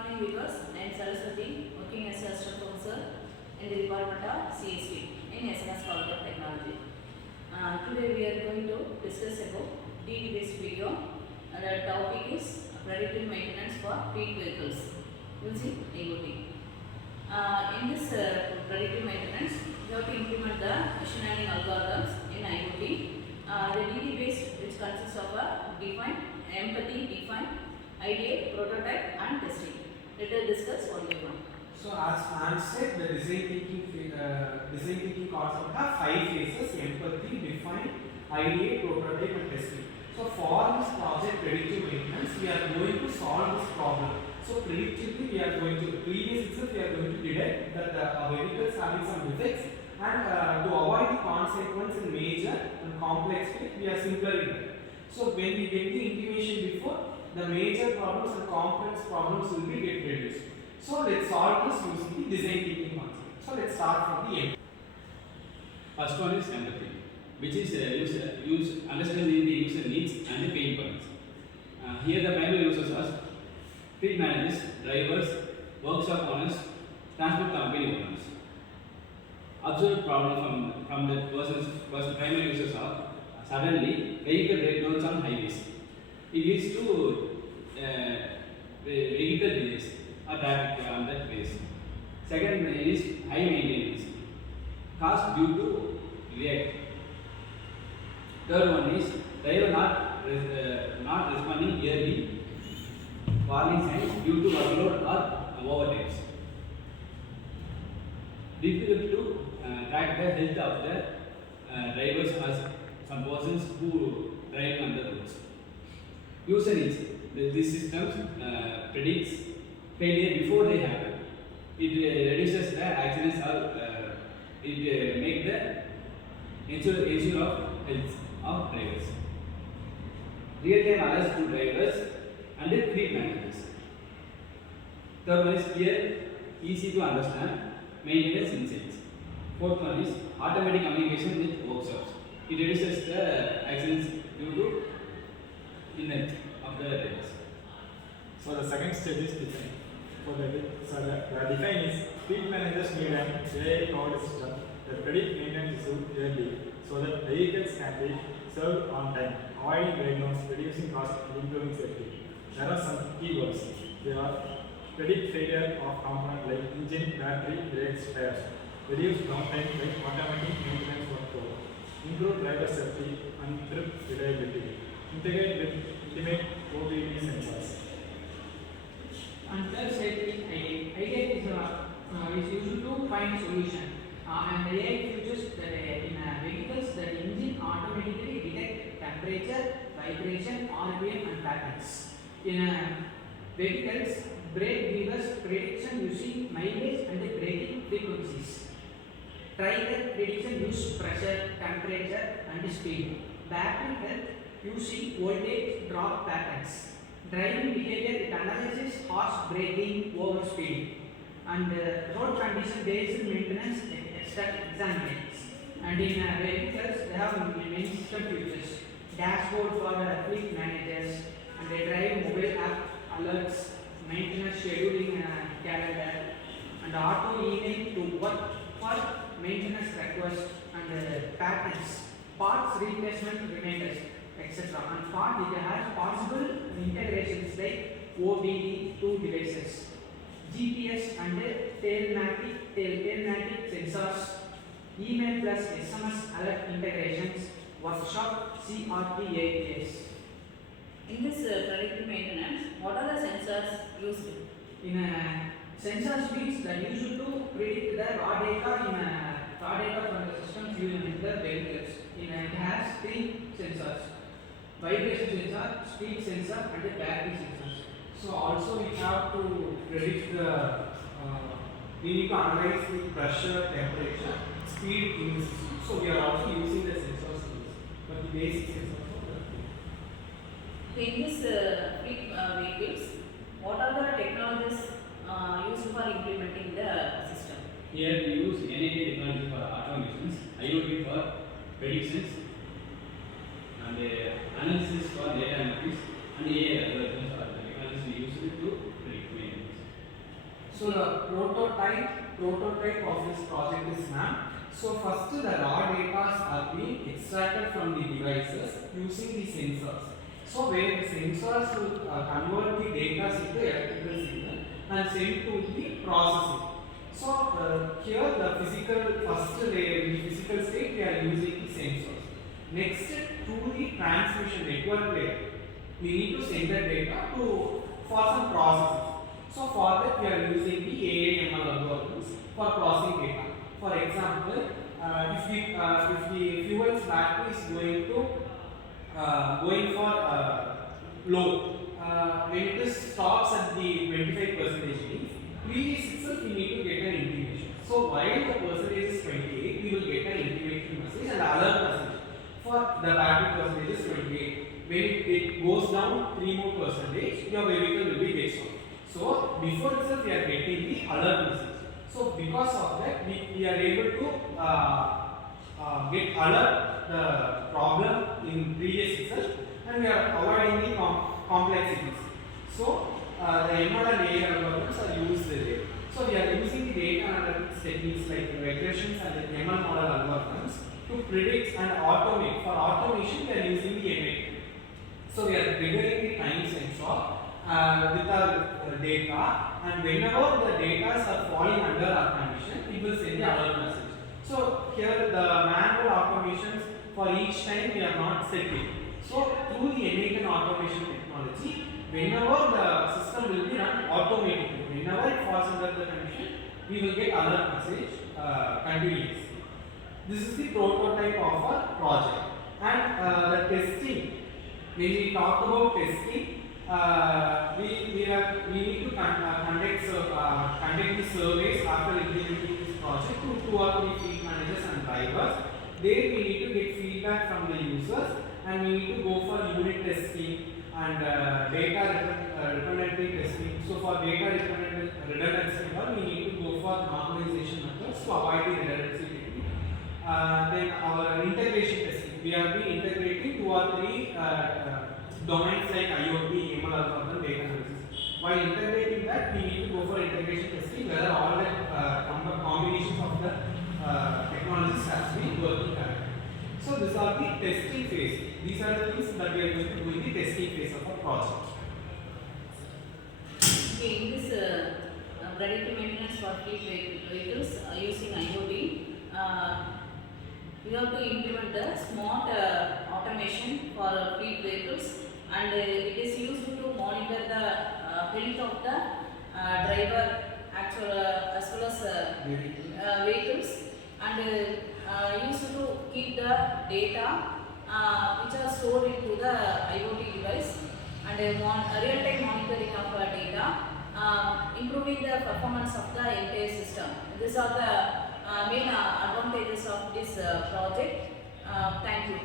morning viewers, I am Saraswati, working as a assistant professor in the department of CSV in SNS College of Technology. Today we are going to discuss about DD based video. The topic is predictive maintenance for fleet vehicles using IOT. In this predictive maintenance, we have to implement the machine learning algorithms in IOT. The DD based, which consists of a define, empathy, define, ideate, prototype and testing. Let us discuss one by one. So as Hans said, the design thinking concept have 5 phases: empathy, define, ideate, prototype and testing. So for this project predictive maintenance, we are going to solve this problem. So predictively we are going to, previous itself we are going to detect that our vehicle is having some defects, and to avoid the consequence in major and complex way, we are simpler in that. So when we get the intimation before, the major problems and complex problems will be get reduced. So let's solve this using the design thinking concept. So let's start from the end. First one is empathy, which is understanding the user needs and the pain points. Here the primary users are fleet managers, drivers, workshop owners, transport company owners. Observed problem from the person's primary users are suddenly vehicle breakdowns on highways. It leads to vehicle delays or traffic on that ways. Second is high maintenance, cost due to react. Third one is driver not responding yearly warning signs due to workload or overtimes. Difficult to track the health of the drivers as some persons who drive on the roads. User needs. These systems predicts failure before they happen. It reduces the accidents or it make the ensure of health of drivers. Real-time alerts to drivers and the fleet managers. Third one is clear, easy to understand, maintenance insights. Fourth one is automatic communication with workshops. It reduces the accidents due to intent of the drivers. So the second stage is define. The define is fleet managers need an AI-powered system that predict maintenance issues early so that vehicles can be served on time, avoiding breakdowns, reducing cost and improving safety. There are some keywords. They are predict failure of component like engine, battery, brakes, tires, reduce downtime like automatic maintenance workflow, improve driver safety and trip reliability, integrate with ultimate OBD sensors. And third stage is idea is used to find solution. And AI features that in vehicles that engine automatically detect temperature, vibration, RPM and patterns. In vehicles, brake levers prediction using mileage and braking frequencies. Trigger prediction use pressure, temperature and speed. Battery health using voltage drop patterns. Driving behavior, it analyzes harsh braking, overspeed. And road condition based maintenance examinations. And in vehicles, they have many system features. Dashboard for fleet managers, and they drive mobile app alerts, maintenance scheduling calendar, and auto email to work for maintenance requests and patterns, parts replacement reminders, etc. And part it has possible integrations like OBD to devices, GPS and telematic sensors, email plus SMS alert integrations, workshop CRPAs. In this predictive maintenance, what are the sensors used? In sensors means that used to predict the raw data from the systems used in the vehicles. It has 3 sensors: vibration sensor, speed sensor, and the battery sensors. So also we have to predict the, we need to analyze the pressure, temperature, speed in the system. So we are also using the sensors, but the basic sensors. In this fleet vehicles, what are the technologies used for implementing the system? Here we use NAT technology for automations, IOT for predictions, and analysis for data analytics, and AI algorithms are the technologies we use to predict maintenance. So the prototype of this project is ma'am. So first the raw data are being extracted from the devices using the sensors. So where the sensors will convert the data into electrical signal and send to the processing. So here the first layer in the physical state we are using the sensors. Next to the transmission network layer we need to send the data for some processes. So for that we are using the AI/ML algorithms for processing data. For example, if the fuel's battery is going for low, when it stops at the 25% means previous itself we need to get an intimation. So while the percentage is 28, we will get an intimation message and alert message for the battery percentage is 28. When it goes down 3 more percentage, your vehicle will be based on. So before itself we are getting the alert message. So because of that we are able to get alert the problem in previous itself, and we are avoiding the complexities. So the ML and AI algorithms are used there. So we are using the data analytics techniques like regressions and the ML model algorithms to predict and automate. For automation we are using the ML. So we are triggering the time sensor with our data, and whenever the data are falling under our condition, it will send the alert message. So here the manual automations for each time we are not setting. So through the innate automation technology, whenever the system will be run automatically, whenever it falls under the condition, we will get alert message continuously. This is the prototype of our project. And the testing. When we talk about testing, we need to conduct the surveys after implementing this project to 2 or 3 fleet managers and drivers. There we need to get feedback from the users, and we need to go for unit testing and data redundancy testing. So for data redundancy, we need to go for normalization methods to avoid the redundancy technique. Then our integration testing. We are integrating 2 or 3 domains like IOT, ML algorithm, data analysis. While integrating that, we need to go for integration testing whether all the combinations of the technologies has been working correctly. So these are the testing phase. These are the things that we are going to do in the testing phase of a project. Okay, in this predictive maintenance for fleet vehicles using IOT, we have to implement the smart automation for fleet vehicles, and it is used to monitor the health of the driver as well as vehicles, and used to keep the data which are stored into the IoT device, and real-time monitoring of data, improving the performance of the entire system. These are the main advantages of this project. Thank you.